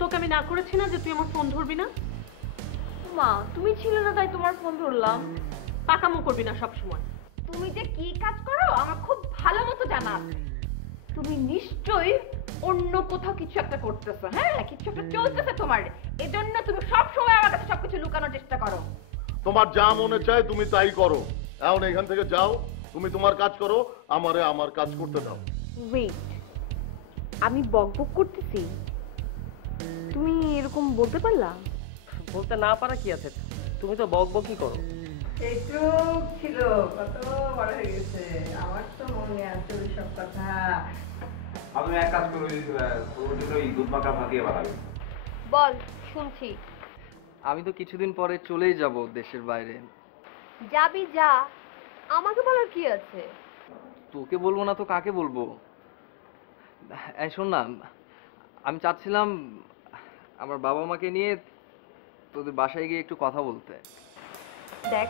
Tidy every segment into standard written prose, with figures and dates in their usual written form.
তোকে আমি না করেছি না যে তুই আমার ফোন ধরবি না? মা তুমি ছিলে না তাই তোমার ফোন ধরলাম। পাকামো করবি না সব সময়। তুমি যে কি কাজ করো আমার খুব ভালো মতো জানা আছে। তুমি নিশ্চয়ই অন্য কোথাও কিছু একটা করতেছো। হ্যাঁ, কিছু একটা চলতেছে তোমার, এজন্য তুমি সব সময় আমার কাছে সবকিছু লুকানোর চেষ্টা করো। তোমার যা মনে চায় তুমি তাই করো। এখন এখান থেকে যাও, তুমি তোমার কাজ করো, আমারে আমার কাজ করতে দাও। ওয়েট, আমি বকবক করতেছি? তুমি এরকম বলতে পারলা? বলতে না পারা কি আছে, তুমি তো বকবকই করো। এইটুক ছিল, কত বড় হয়ে গেছে, আমার তো মনে আছে ওই সব কথা। আমি এক কাজ করবো, দুধ মাখা ভাতিয়ে বানাবি। বল, শুনছি। আমি তো কিছুদিন পরে চলেই যাব দেশের বাইরে। যাবি যা, আমাকে বলার কি আছে? তোকে বলবো না তো কাকে বলবো? এই শোন না, আমি চাচ্ছিলাম আমার বাবা মাকে নিয়ে তোদের বাসায় গিয়ে একটু কথা বলতে। দেখ,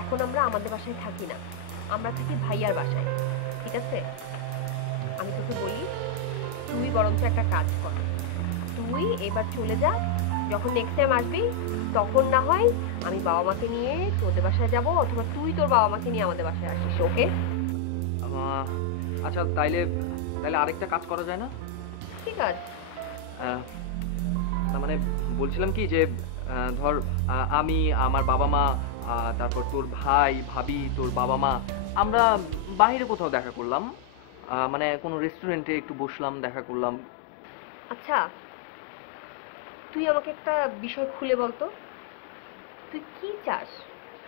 এখন আমরা আমাদের বাসায় থাকি না, আমরা থাকি ভাইয়ার বাসায়, ঠিক আছে? আমি তোকে বলি, তুই বরঞ্চ একটা কাজ কর, তুই এবার চলে যা, যখন নেক্সট টাইম আসবি তখন না হয় আমি বাবা মাকে নিয়ে তোদের বাসায় যাব, অথবা তুই তোর বাবা মাকে নিয়ে আমাদের বাসায় আসিস, ওকে? আচ্ছা, তাইলে আরেকটা কাজ করা যায় না? ঠিক আছে। তার মানে বলছিলাম কি যে ধর আমি, আমার বাবা মা, তারপর তোর ভাই ভাবি, তোর বাবা মা, আমরা বাইরে কোথাও দেখা করলাম, মানে কোনো রেস্টুরেন্টে একটু বসলাম, দেখা করলাম। আচ্ছা, তুই আমাকে একটা বিষয় খুলে বলতো, তুই কি চাস?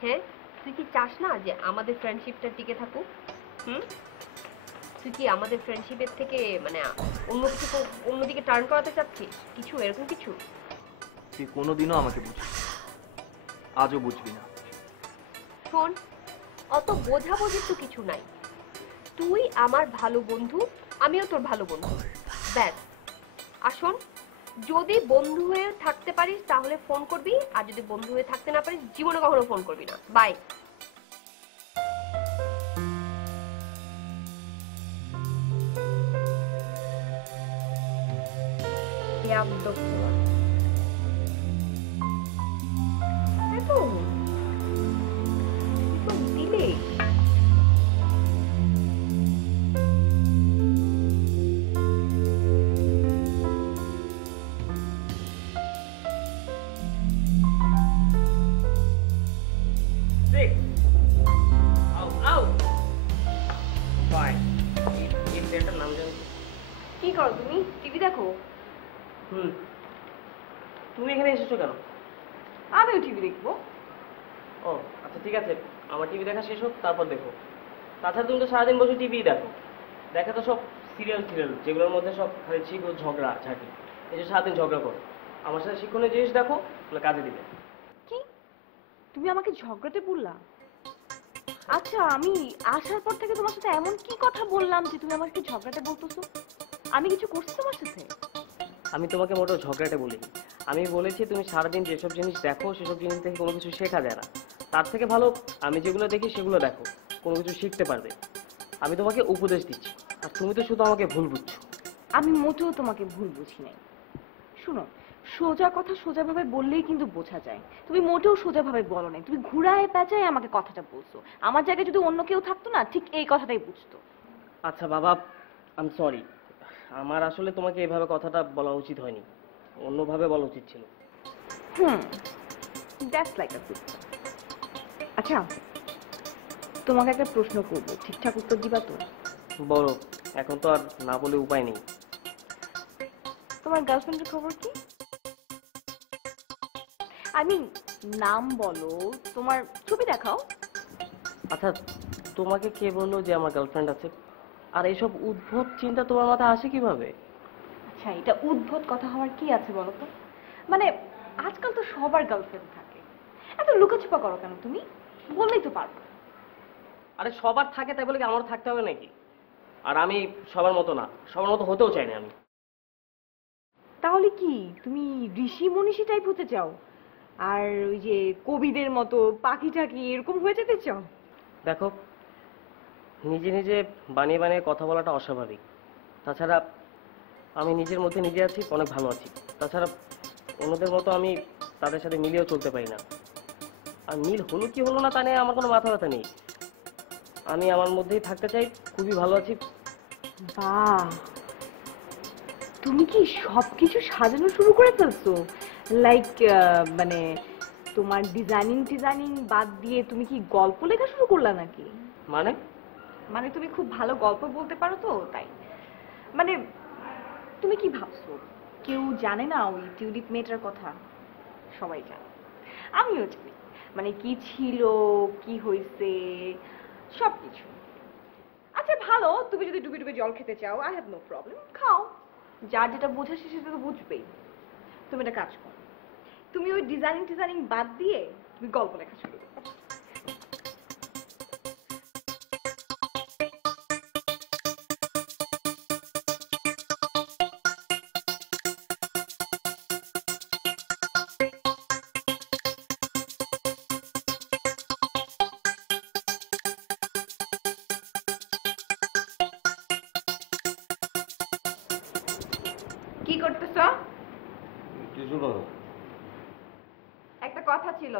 হ্যাঁ, তুই কি চাস না যে আমাদের ফ্রেন্ডশিপটা টিকে থাকুক? তুই কি আমাদের ফ্রেন্ডশিপের থেকে মানে অন্যদিকে টার্ন করাতে চাচ্ছিস? কিছু এরকম কিছু? তুই কোনোদিনও আমাকে বুঝিস, আজও বুঝবি না। শোন, অত বোঝাবুঝির তো কিছু নাই, তুই আমার ভালো বন্ধু, আমিও তোর ভালো বন্ধু, ব্যাস। আর শোন, যদি বন্ধু হয়ে থাকতে পারিস তাহলে ফোন করবি, আর যদি বন্ধু হয়ে থাকতে না পারিস জীবনে কখনো ফোন করবি না। বাই। দিলে কি করো তুমি? টিভি দেখো? তুমি এখানে এসেছো কেন? আমিও টিভি দেখবো। ও আচ্ছা, ঠিক আছে, আমার টিভি দেখা শেষ হোক তারপর দেখো। তাছাড়া তুমি তো সারাদিন বসে টিভি দেখো, দেখা তো সব সিরিয়াল যেগুলোর মধ্যে সব খালি শিখো, ঝগড়া ঝাঁটি, এই যে সারাদিন ঝগড়া করো। আমার সাথে শিক্ষণীয় জিনিস দেখো, তাহলে কাজে দিবে। কি তুমি আমাকে ঝগড়াতে বললা? আচ্ছা, আমি আসার পর থেকে তোমার সাথে এমন কি কথা বললাম যে তুমি আমাকে ঝগড়াতে বলতেছো? আমি কিছু করছি তোমার সাথে? আমি তোমাকে মোটেও ঝগড়াটে বলিনি, আমি বলেছি তুমি সারাদিন যেসব জিনিস দেখো সেসব জিনিস থেকে কোনো কিছু শেখা যায় না, তার থেকে ভালো আমি যেগুলো দেখি সেগুলো দেখো, কোনো কিছু শিখতে পারবে। আমি তোমাকে উপদেশ দিচ্ছি, আর তুমি তো শুধু আমাকে ভুল বুঝছো। আমি মোটেও তোমাকে ভুল বুঝি নাই। শুনো, সোজা কথা সোজাভাবে বললেই কিন্তু বোঝা যায়, তুমি মোটেও সোজাভাবে বলো নাই, তুমি ঘুরায় পেঁচায় আমাকে কথাটা বলছো। আমার জায়গায় যদি অন্য কেউ থাকতো না, ঠিক এই কথাটাই বুঝতো। আচ্ছা বাবা, আই এম সরি, আমার আসলে তোমাকে এভাবে কথাটা বলা উচিত হয়নি, অন্যভাবে বলা উচিত ছিল। That's like a good. আচ্ছা, তোমাকে একটা প্রশ্ন করবো, ঠিকঠাক উত্তর দিবা তো? বলো, এখন তো আর না বলে উপায় নেই। তোমার গার্লফ্রেন্ডের খবর কি? আই মিন, নাম বলো, তোমার ছবি দেখাও। আচ্ছা, তোমাকে কে বললো যে আমার গার্লফ্রেন্ড আছে? আর এইসব উদ্ভট চিন্তা তোমার মাথায় আসে কিভাবে? আচ্ছা, এটা উদ্ভট কথা হওয়ার কি আছে বলো তো? মানে আজকাল তো সবার গার্লফ্রেন্ড থাকে, এত লুকাছুপা করো কেন তুমি? বললেই তো পারবো। আরে সবার থাকে তাই বলে কি আমারও থাকতে হবে নাকি? আর আমি সবার মতো না, সবার মতো হতেও চাই না আমি। তাহলে কি তুমি ঋষি মনীষী টাইপ হতে চাও? আর ওই যে কবিদের মতো পাখি টাকি এরকম হয়ে যেতে চাও? দেখো, নিজে নিজে বানিয়ে বানিয়ে কথা বলাটা অস্বাভাবিক। তাছাড়া আমি নিজের মধ্যে নিজে আছি, অনেক ভালো আছি। তাছাড়া অন্যদের মতো আমি তাদের সাথে মিলিয়েও চলতে পারি না। আর মিল হলো কি হলো না তা নিয়ে আমার কোনো মাথা ব্যথা নেই। আমি আমার মধ্যেই থাকতে চাই, খুবই ভালো আছি। বাহ, তুমি কি সবকিছু সাজানো শুরু করে ফেলছো? লাইক মানে তোমার ডিজাইনিং বাদ দিয়ে তুমি কি গল্প লেখা শুরু করলা নাকি? মানে মানে তুমি খুব ভালো গল্প বলতে পারো তো তাই। মানে তুমি কি ভাবছো কেউ জানে না ওই টিউলিপ মেয়েটার কথা? সবাই জানে, আমিও জানি। মানে কি ছিল, কি হয়েছে, সবকিছু। আচ্ছা ভালো, তুমি যদি ডুবে ডুবে জল খেতে চাও, আই হ্যাভ নো প্রবলেম, খাও। যার যেটা বোঝা সেটা তো বুঝবেই। তুমি একটা কাজ করো, তুমি ওই ডিজাইনিং বাদ দিয়ে তুমি গল্প লেখা শুরু করো। কি করতেছ? কিছু না, একটা কথা ছিল।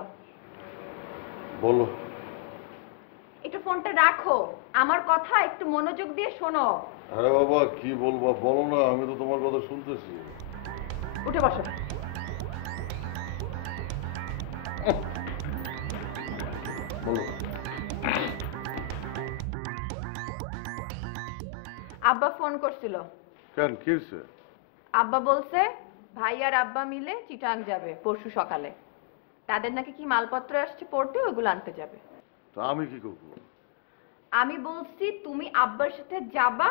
বলো। একটু ফোনটা রাখো, আমার কথা একটু মনোযোগ দিয়ে শোনো। আরে বাবা কি বলবো বলো না, আমি তো তোমার কথা শুনতেছি। উঠে বসো। বলো। আব্বা ফোন করছিল। কেন, কি হয়েছে? আব্বা বলছে ভাই আর আব্বা মিলে চিটাং যাবে পরশু সকালে। তাদের নাকি কি মালপত্র আসছে পোর্টে, ওগুলো আনতে যাবে। তা আমি কি করবো? আমি বলছি তুমি আব্বার সাথে যাবা,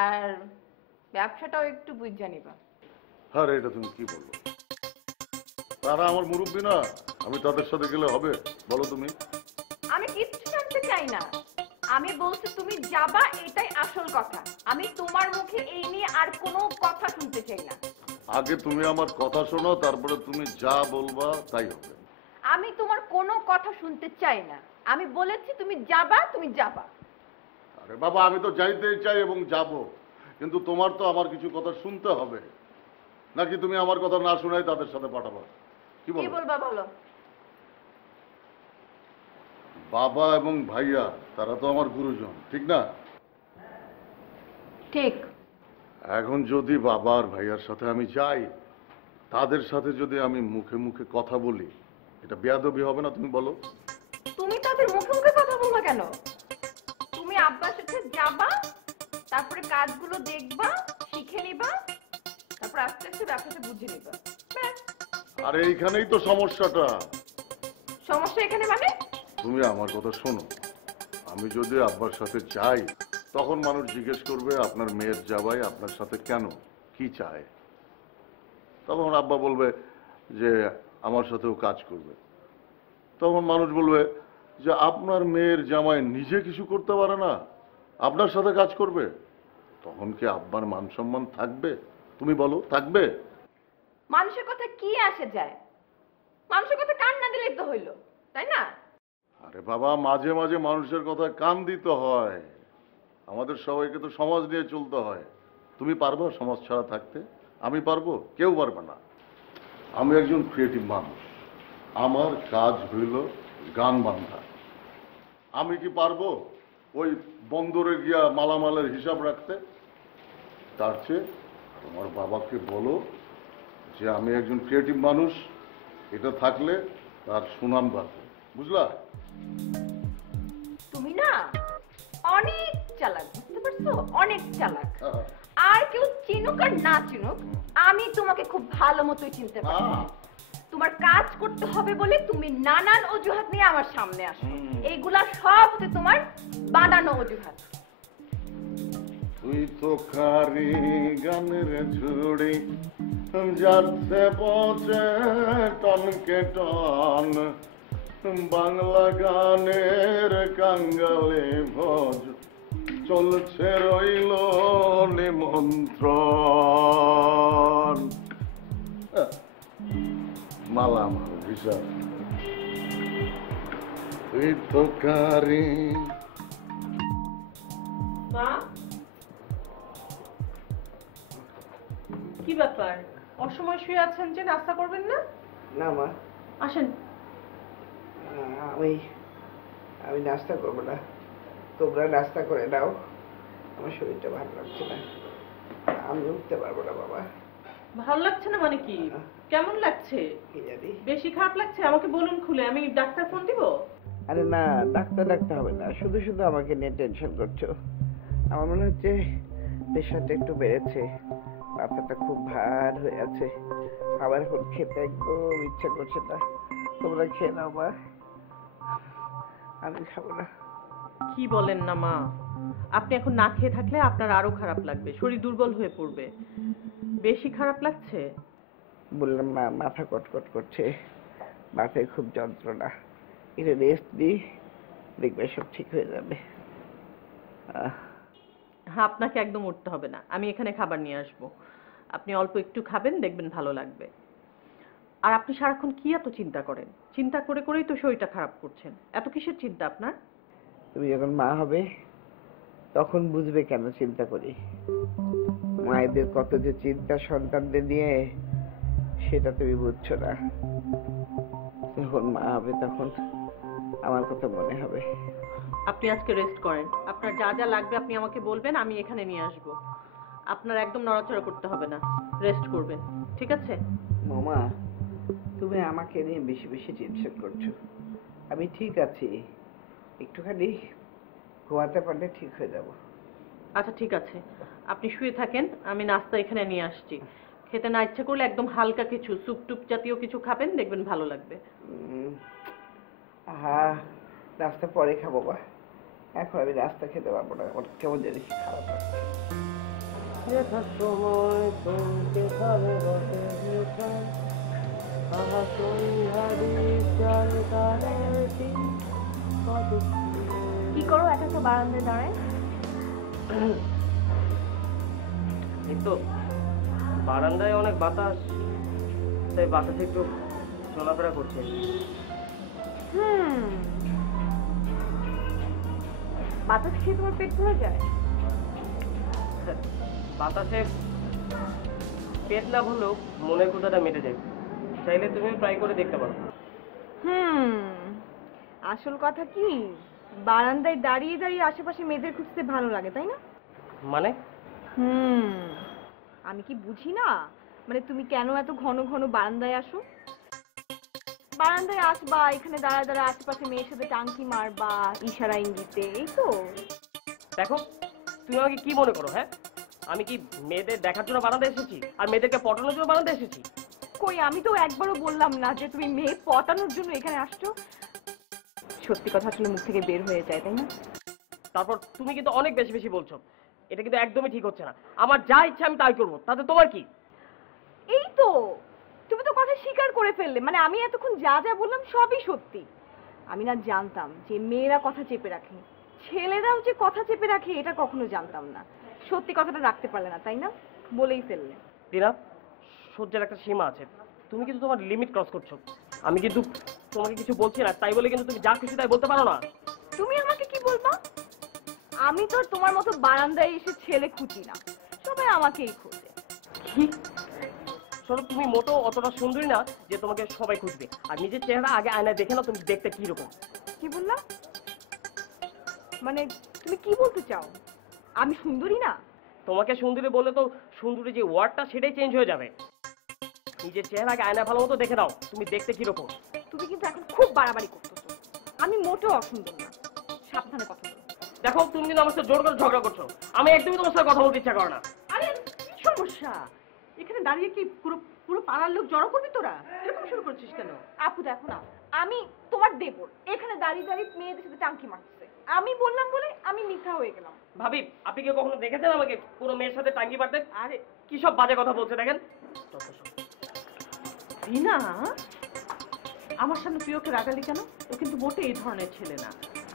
আর ব্যবসাটাও একটু বুঝে নিবা। আরে এটা তুমি কি বললো? তারা আমার মুরব্বী না, আমি তাদের সাথে গেলে হবে? বলো তুমি। আমি কিচ্ছু জানতে চাই না, আমি বলছি তুমি যাবা, এটাই আসল কথা। আমি তোমার মুখে এই নিয়ে আর কোনো কথা শুনতে চাই না। আগে তুমি আমার কথা শোনো, তারপরে তুমি যা বলবা তাই হবে। আমি তোমার কোনো কথা শুনতে চাই না, আমি বলেছি তুমি যাবা, তুমি যাবা। আরে বাবা আমি তো যাইতেই চাই এবং যাব, কিন্তু তোমার তো আমার কিছু কথা শুনতে হবে, নাকি তুমি আমার কথা না শোনাই তাদের সাথে পাঠাবা? কি কি বলো? বলবা বলো। বাবা এবং ভাইয়া তারা তো আমার গুরুজন, ঠিক না? ঠিক। এখন যদি বাবা আর ভাইয়ার সাথে আমি যাই, তাদের সাথে যদি আমি মুখে মুখে কথা বলি, এটা বেয়াদবি হবে না? তুমি বলো। তুমি তাদের মুখে মুখে কথা বলবা কেন? তুমি আব্বার সাথে যাবা, তারপরে কাজগুলো দেখবা, শিখে নিবা, তারপর আস্তে আস্তে ব্যবসাটা বুঝে নিবা। ব্যাস। আর এইখানেই তো সমস্যাটা। সমস্যা এখানে মানে? তুমি আমার কথা শোনো, আমি যদি আব্বার সাথে যাই, তখন মানুষ জিজ্ঞেস করবে আপনার মেয়ের জামাই আপনার সাথে কেন, কি চায়? তখন আব্বা বলবে যে আমার সাথেও কাজ করবে। তখন মানুষ বলবে যে আপনার মেয়ের জামাই নিজে কিছু করতে পারে না, আপনার সাথে কাজ করবে। তখন কি আব্বার মান সম্মান থাকবে? তুমি বলো, থাকবে? মানুষের কথা কি আসে যায়? মানুষের কথা কান না দিলেই তো হইলো, তাই না? আরে বাবা মাঝে মাঝে মানুষের কথা কান দিতে হয়, আমাদের সবাইকে তো সমাজ নিয়ে চলতে হয়। তুমি পারবে সমাজ ছাড়া থাকতে? আমি পারবো? কেউ পারবে না। আমি একজন ক্রিয়েটিভ মানুষ, আমার কাজ হইল গান বান্ধা। আমি কি পারবো ওই বন্দরে গিয়া মালামালের হিসাব রাখতে? তার চেয়ে তোমার বাবাকে বলো যে আমি একজন ক্রিয়েটিভ মানুষ, এটা থাকলে তার সুনাম বাড়বে, বুঝলা? তুমি না অনেক চালাক, বুঝতে পারছো? অনেক চালাক। আর কেউ চিনুক আর না চিনুক, আমি তোমাকে খুব ভালো মতোই চিনতে পারি। তোমার কাজ করতে হবে বলে তুমি নানান অজুহাত নিয়ে আমার সামনে আসো। এইগুলা সব হচ্ছে তোমার বানানো অজুহাত। তুই তো খারি গানের ঝুড়ি, যাচ্ছে পচে টনকে টন, বাংলা গানের কাঙ্গালে ভোজ চলছে রইল নিমন্ত্রণ। মালামাল হিসাব তুই তো কারি। মা, কি ব্যাপার? অসময় শুয়ে আছেন যে, নাস্তা করবেন না? না মা, আসেন। আমি নাস্তা করবো না, তোমরা নাস্তা করে দাও। আমার শরীরটা ভালো লাগছে না, আমি উঠতে পারবো না বাবা। ভালো লাগছে না মানে কি? কেমন লাগছে? কি জানি। বেশি খারাপ লাগছে? আমাকে বলুন খুলে, আমি ডাক্তার ফোন দিব। আরে না, ডাক্তার হবে না, শুধু শুধু আমাকে নিয়ে টেনশন করছো। আমার মনে হচ্ছে প্রেশারটা একটু বেড়েছে, মাথাটা খুব ভার হয়ে আছে, আবার এখন খেতে একদম ইচ্ছা করছে না। তোমরা খেয়ে নাও মা, আমি খাবো না। কি বলেন না মা, আপনি এখন না খেয়ে থাকলে আপনার আরো খারাপ লাগবে, শরীর দুর্বল হয়ে পড়বে। বেশি খারাপ লাগছে? বললাম না, মাথা কটকট করছে, মাথায় খুব যন্ত্রণা। একটু রেস্ট দিই, দেখবে সব ঠিক হয়ে যাবে। হ্যাঁ, আপনাকে একদম উঠতে হবে না, আমি এখানে খাবার নিয়ে আসব। আপনি অল্প একটু খাবেন, দেখবেন ভালো লাগবে। আর আপনি সারাক্ষণ কি এত চিন্তা করেন? চিন্তা করে করেই তো শরীরটা খারাপ করছেন। এত কিসের চিন্তা আপনার? তুমি যখন মা হবে তখন বুঝবে কেন চিন্তা করি। মায়েদের কত যে চিন্তা সন্তানদের নিয়ে, সেটা তুমি বুঝছো না। যখন মা হবে তখন আমার কথা মনে হবে। আপনি আজকে রেস্ট করেন, আপনার যা যা লাগবে আপনি আমাকে বলবেন, আমি এখানে নিয়ে আসব। আপনার একদম নড়াচড়া করতে হবে না, রেস্ট করবেন, ঠিক আছে? মামা, তুমি আমাকে নিয়ে বেশি বেশি টেনশন করছো। আমি ঠিক আছি, একটুখানি ঘুমাতে পারলে ঠিক হয়ে যাব। আচ্ছা ঠিক আছে, আপনি শুয়ে থাকেন, আমি নাস্তা এখানে নিয়ে আসছি। খেতে না ইচ্ছা করলে একদম হালকা কিছু স্যুপ টুপ জাতীয় কিছু খাবেন, দেখবেন ভালো লাগবে। হ্যাঁ, নাস্তা পরে খাবো বা, এখন আমি নাস্তা খেতে পারবো না, আমার কেমন জানি খারাপ লাগছে। কি করো এখন তো বারান্দায় দাঁড়ায়? এই তো বারান্দায় অনেক বাতাস, তাই বাতাসে একটু চলাফেরা করছে। বাতাস খেয়ে তোমার পেট ভরে যায়? বাতাসে পেট না ভরলেও মনের ক্ষুধাটা মেটে যায়, চাইলে তুমি ট্রাই করে দেখতে পারো। আসল কথা কি, বারান্দায় দাঁড়িয়ে দাঁড়িয়ে আশেপাশে মেয়েদের খুঁজতে ভালো লাগে, তাই না? মানে? আমি কি বুঝি না? মানে তুমি কেন এত ঘন ঘন বারান্দায় আসো? বারান্দায় আসবা, এখানে দাঁড়ায় দাঁড়ায় আশেপাশে মেয়ের সাথে টাঙ্কি মারবা ইশারা ইঙ্গিতে, এই তো। দেখো, তুমি আমাকে কি মনে করো? হ্যাঁ, আমি কি মেয়েদের দেখার জন্য বারান্দায় এসেছি আর মেয়েদেরকে পটানোর জন্য বারান্দায় এসেছি? কই, আমি তো একবারও বললাম না যে তুমি মেয়ে পটানোর জন্য এখানে আসছো। সত্যি কথা আসলে মুখ থেকে বের হয়ে যায়, তাই না? তারপর তুমি কিন্তু অনেক বেশি বেশি বলছো, এটা কিন্তু একদমই ঠিক হচ্ছে না। আমার যা ইচ্ছা আমি তাই করবো, তাতে তোমার কি? এই তো, তুমি তো কথা স্বীকার করে ফেললে। মানে আমি এতক্ষণ যা যা বললাম সবই সত্যি। আমি না জানতাম যে মেয়েরা কথা চেপে রাখে, ছেলেরাও যে কথা চেপে রাখে এটা কখনো জানতাম না। সত্যি কথাটা রাখতে পারলে না, তাই না? বলেই ফেললে। টিনা, সহ্যের একটা সীমা আছে, তুমি কিন্তু তোমার লিমিট ক্রস করছো। আমি কিন্তু তোমাকে কিছু বলছি না, তাই বলে কিন্তু তুমি যা খুশি তাই বলতে পারো না। তুমি আমাকে কি বলবা? আমি তো তোমার মতো বারান্দায় এসে ছেলে খুঁজি না, সবাই আমাকেই খোঁজে। কি? শোনো, তুমি মোটো অতটা সুন্দরী না যে তোমাকে সবাই খুঁজবে। আর নিজের চেহারা আগে আয়নায় দেখে না তুমি দেখতে কি রকম। কি বললা? মানে তুমি কি বলতে চাও? আমি সুন্দরী না? তোমাকে সুন্দরী বললে তো সুন্দরী যে ওয়ার্ডটা সেটাই চেঞ্জ হয়ে যাবে। নিজের চেহারাকে আয়না ভালো মতো দেখে দাও, তুমি দেখতে কিরকম। তুমি কিন্তু এখন খুব বাড়াবাড়ি করতেছো। আমি মোটেও অসুন্দর না, সাবধানে কথা বলো। দেখো তুমি কিন্তু আমার সাথে জোর করে ঝগড়া করছো, আমি একদমই তোমার সাথে কথা বলতে ইচ্ছা করে না। আরে কি সমস্যা? এখানে দাঁড়িয়ে কি পুরো পুরো পাড়ার লোক জড়ো করবি তোরা? এরকম শুরু করছিস কেন? আপু দেখো না, আমি তোমার দেবর, এখানে দাঁড়িয়ে দাঁড়িয়ে মেয়েদের সাথে টাঙ্কি মারতেছে। আমি বললাম বলে আমি মিথ্যা হয়ে গেলাম। ভাবি, আপনি কি কখনো দেখেছেন আমাকে পুরো মেয়ের সাথে টাঙ্গি পারতে? আরে কি সব বাজে কথা বলছে দেখেন। রিনা, আমার সামনে তুই ওকে রাগালি কেন? ও কিন্তু মোটে এই ধরনের ছেলে না,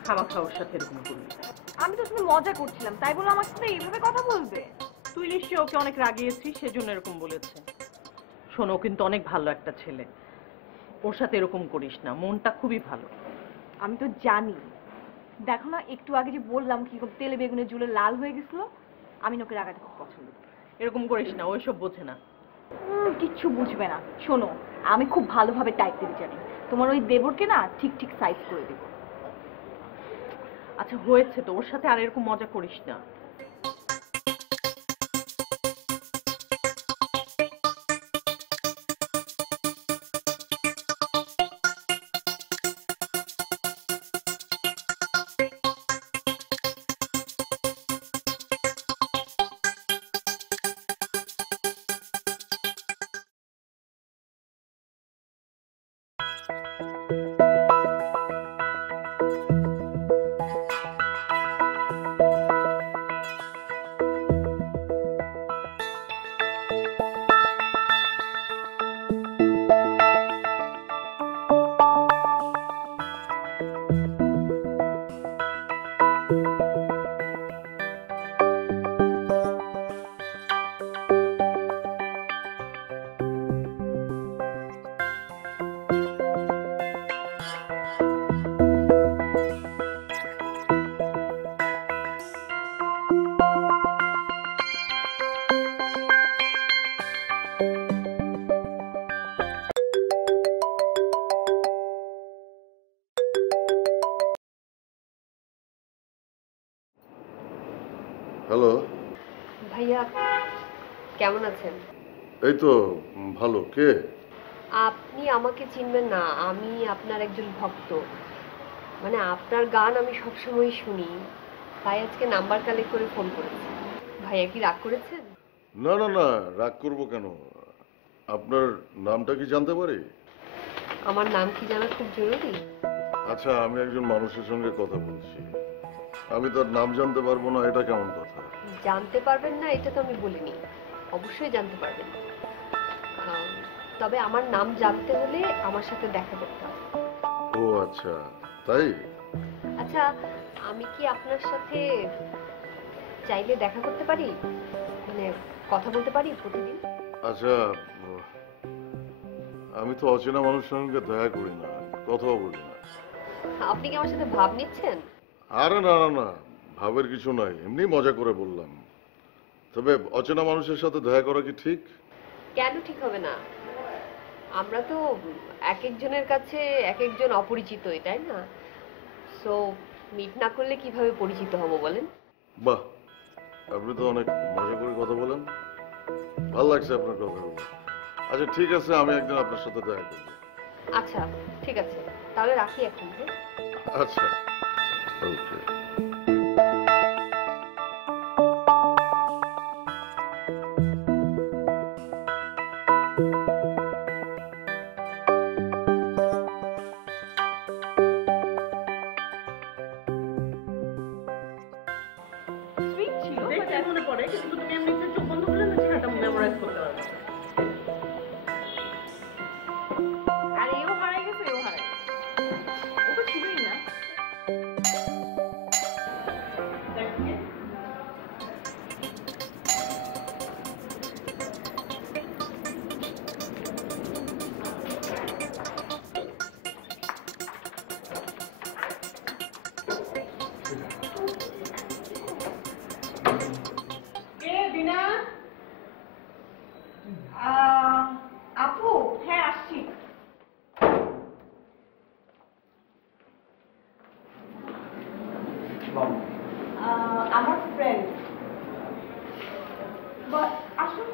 খামাখা ওর সাথে এরকম করবি। আমি তো আসলে মজা করছিলাম, তাই বলে আমার সাথে এইভাবে কথা বলবে? তুই নিশ্চয়ই ওকে অনেক রাগিয়েছিস, সেজন্য এরকম বলেছে। শোন, ও কিন্তু অনেক ভালো একটা ছেলে, ওর সাথে এরকম করিস না, মনটা খুবই ভালো। আমি তো জানি। দেখো না, একটু আগে যে বললাম কি তেলে বেগুনে ঝুলে লাল হয়ে গেছিল। আমি ওকে রাগাতে খুব পছন্দ করি। এরকম করিস না, ওইসব বোঝে না। কিচ্ছু বুঝবে না। শোনো, আমি খুব ভালোভাবে টাইপ দিতে জানি। তোমার ওই দেবরকে না ঠিক ঠিক সাইজ করে দেবো। আচ্ছা হয়েছে তো, ওর সাথে আর এরকম মজা করিস না। হ্যালো। ভাইয়া কেমন আছেন? এই তো ভালো। কে? আপনি আমাকে চিনবেন না, আমি আপনার একজন ভক্ত। মানে আপনার গান আমি সবসময় শুনি, তাই আজকে নাম্বার কালেক্ট করে ফোন করেছি। ভাইয়া কি রাগ করেছেন? না না না, রাগ করবো কেন? আপনার নামটা কি জানতে পারি? আমার নাম কি জানা খুব জরুরি? আচ্ছা, আমি একজন মানুষের সঙ্গে কথা বলছি, আমি তার নাম জানতে পারবো না, এটা কেমন কথা? জানতে পারবেন না এটা তো আমি বলিনি, অবশ্যই জানতে পারবেন। তবে আমার নাম জানতে হলে আমার সাথে দেখা করতে হবে। ও আচ্ছা, তাই? আচ্ছা, আমি কি আপনার সাথে চাইলে দেখা করতে পারি? মানে কথা বলতে পারি প্রতিদিন? আচ্ছা, আমি তো অচেনা মানুষের সঙ্গে দেখা করি না, কথাও বলি না। আপনি কি আমার সাথে ভাব নিচ্ছেন? আরে না না না, ভাবের কিছু নাই, এমনি মজা করে বললাম। তবে অচেনা মানুষের সাথে দেখা করা কি ঠিক? কেন ঠিক হবে না? আমরা তো এক একজনের কাছে এক একজন অপরিচিতই, তাই না? সো মিট না করলে কিভাবে পরিচিত হব বলেন? বাহ, আপনি তো অনেক মজা করে কথা বলেন, ভালো লাগছে আপনার কথাগুলো। আচ্ছা ঠিক আছে, আমি একদিন আপনার সাথে দেখা করবো। আচ্ছা ঠিক আছে, তাহলে রাখি এখন। হ্যাঁ, আচ্ছা, ওকে। সুইট ছিল, দেখে মনে পড়ে, কিন্তু তুমি এমনি একটু চোখ বন্ধ করলে না চেহারাটা মেমোরাইজ করতে পারবে। আর এও হারাই গেছে, এও হারাই গেছে। ও তো ছিলই না। কে আসুন।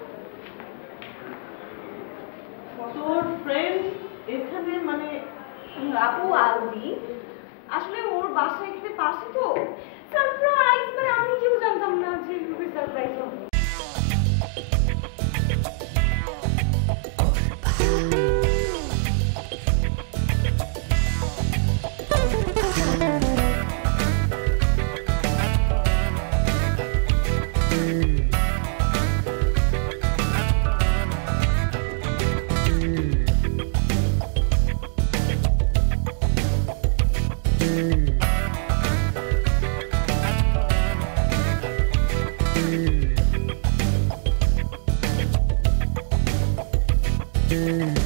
তোর ফ্রেন্ড এখানে মানে আপু আলবি আসলে ওর বাসা এখানে পাশে তো সারপ্রাইজ, মানে আমি কেউ জানতাম না যে সারপ্রাইজ হবে। Mm-hmm.